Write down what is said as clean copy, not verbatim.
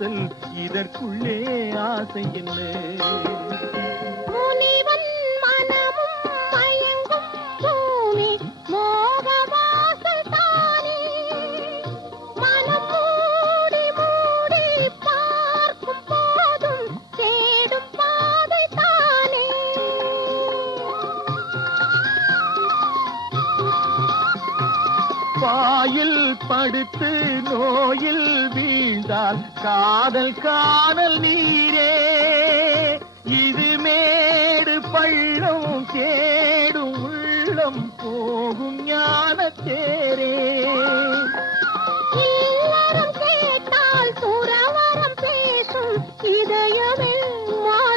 வாசல் இதற்குள்ளே ஆசை என்ன? முனிவன் மனமும் மயங்கும் பூமி மோக வாசல் தானே. மனம் மூடி மூடி பார்க்கும் போதும் தேடும் பாதை தானே. பாயில் படுத்து நோயில் வீழ்ந்தால் காதல் காணல் நீரே. இது மேடு பள்ளம் தேடும் உள்ளம் போகும் ஞான தேரே.